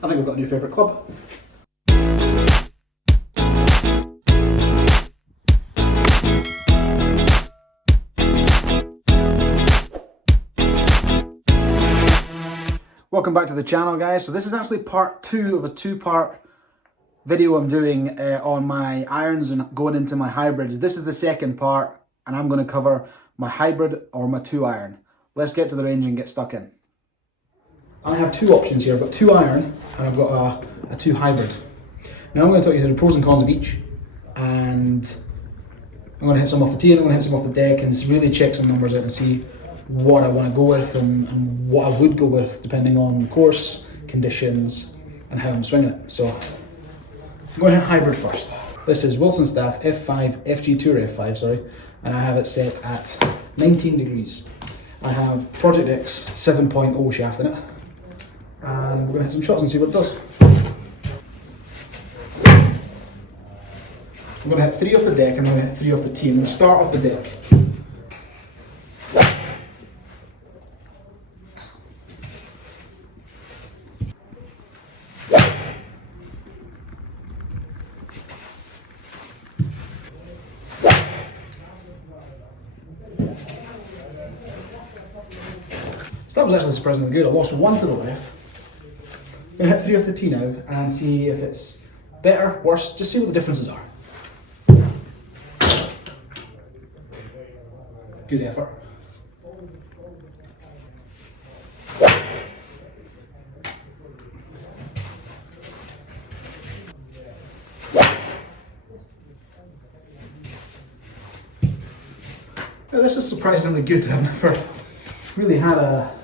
I think I've got a new favourite club. Welcome back to the channel, guys. So this is actually part 2 of a 2-part video I'm doing on my irons and going into my hybrids. This is the second part and I'm going to cover my hybrid or my 2-iron. Let's get to the range and get stuck in. I have 2 options here. I've got 2 iron and I've got a 2 hybrid. Now I'm going to talk you through the pros and cons of each, and I'm going to hit some off the tee and I'm going to hit some off the deck and just really check some numbers out and see what I want to go with and what I would go with depending on the course, conditions and how I'm swinging it. So I'm going to hit hybrid first. This is Wilson Staff F5, FG Tour F5, sorry, and I have it set at 19 degrees. I have Project X 7.0 shaft in it, and we're going to hit some shots and see what it does. I'm going to hit 3 off the deck and I'm going to hit 3 off the tee. I'm going to start off the deck. So that was actually surprisingly good. I lost 1 to the left. I'm going to hit 3 off the tee now and see if it's better, worse, just see what the differences are. Good effort. Now, this is surprisingly good. I've never really had a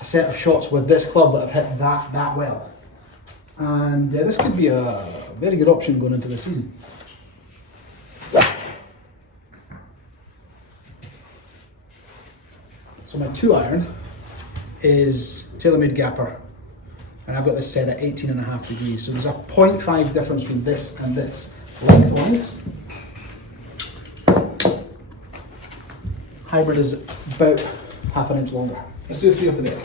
set of shots with this club that have hit that well. And this could be a very good option going into the season. So my 2-iron is TaylorMade Gapper, and I've got this set at 18.5 degrees. So there's a 0.5 difference between this and this. Lengthwise, hybrid is about half an inch longer. Let's do 3 off the deck.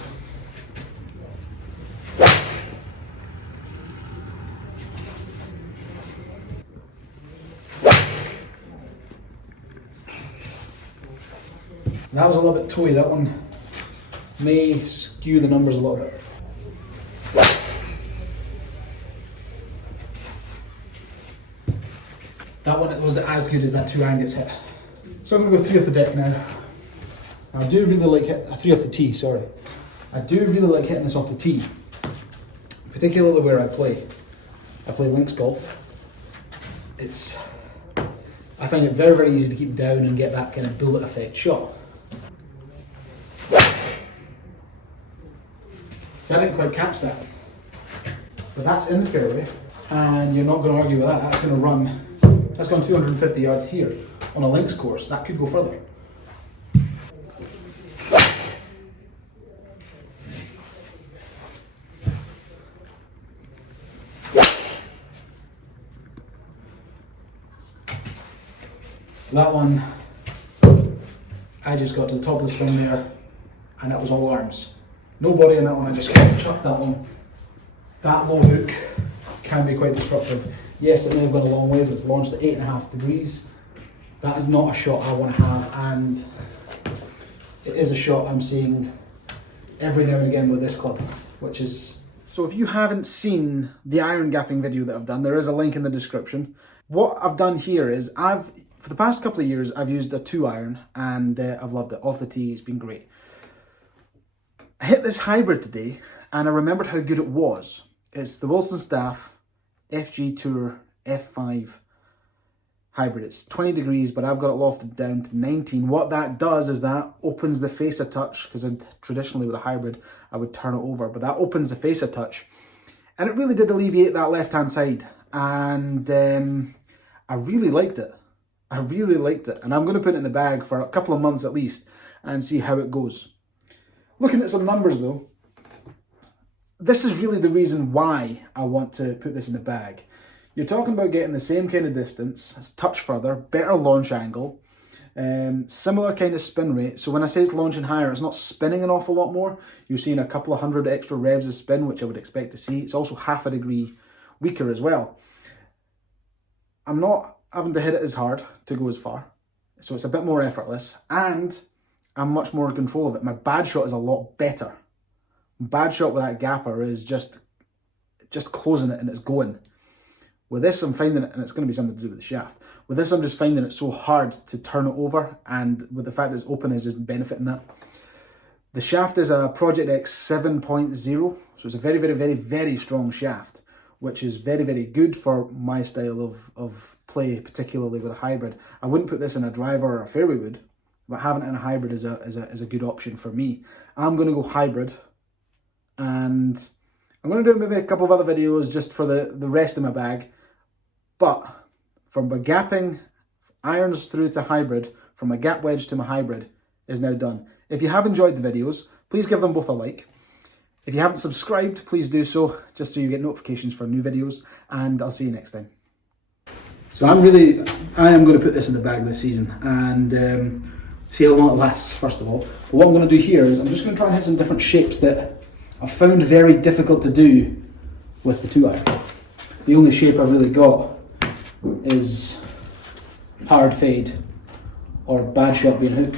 That was a little bit toey. That one may skew the numbers a little bit. That one was as good as that 2-iron gets hit. So I'm going to go 3 off the deck now. I do really like hitting 3 off the tee, sorry. I do really like hitting this off the tee, particularly where I play. I play links golf. I find it very, very easy to keep down and get that kind of bullet effect shot. So I didn't quite catch that, but that's in the fairway, and you're not going to argue with that. That's going to run, that's gone 250 yards here on a links course. That could go further. So that one, I just got to the top of the swing there, and that was all arms. No body in that one, I just kind of chucked that one. That low hook can be quite disruptive. Yes, it may have gone a long way, but it's launched at 8.5 degrees. That is not a shot I want to have, and it is a shot I'm seeing every now and again with this club, which is... So if you haven't seen the iron gapping video that I've done, there is a link in the description. What I've done here is for the past couple of years, I've used a 2-iron and I've loved it. Off the tee, it's been great. I hit this hybrid today and I remembered how good it was. It's the Wilson Staff FG Tour F5 hybrid. It's 20 degrees, but I've got it lofted down to 19. What that does is that opens the face a touch, because traditionally with a hybrid, I would turn it over, but that opens the face a touch. And it really did alleviate that left-hand side. And I really liked it. I really liked it. And I'm going to put it in the bag for a couple of months at least and see how it goes. Looking at some numbers though, this is really the reason why I want to put this in the bag. You're talking about getting the same kind of distance, touch further, better launch angle, Similar kind of spin rate. So when I say it's launching higher, it's not spinning an awful lot more. You're seeing a couple of hundred extra revs of spin, which I would expect to see. It's also half a degree weaker as well. I'm not having to hit it as hard to go as far. So it's a bit more effortless, and I'm much more in control of it. My bad shot is a lot better. Bad shot with that gapper is just closing it and it's going. With this, I'm finding it, and it's going to be something to do with the shaft. With this, I'm just finding it so hard to turn it over, and with the fact that it's open is just benefiting that. The shaft is a Project X 7.0, so it's a very, very, very, very strong shaft, which is very, very good for my style of play, particularly with a hybrid. I wouldn't put this in a driver or a fairway wood, but having it in a hybrid is a good option for me. I'm going to go hybrid, and I'm going to do maybe a couple of other videos just for the rest of my bag. But from my gapping irons through to hybrid, from my gap wedge to my hybrid is now done. If you have enjoyed the videos, please give them both a like. If you haven't subscribed, please do so, just so you get notifications for new videos, and I'll see you next time. So I am going to put this in the bag this season and see how long it lasts, first of all. But what I'm going to do here is I'm just going to try and hit some different shapes that I've found very difficult to do with the 2-iron. The only shape I've really got is hard fade or bad shot being hook.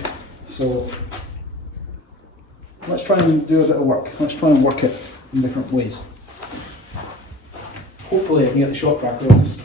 So let's try and do a bit of work. Let's try and work it in different ways. Hopefully I can get the shot tracker on this.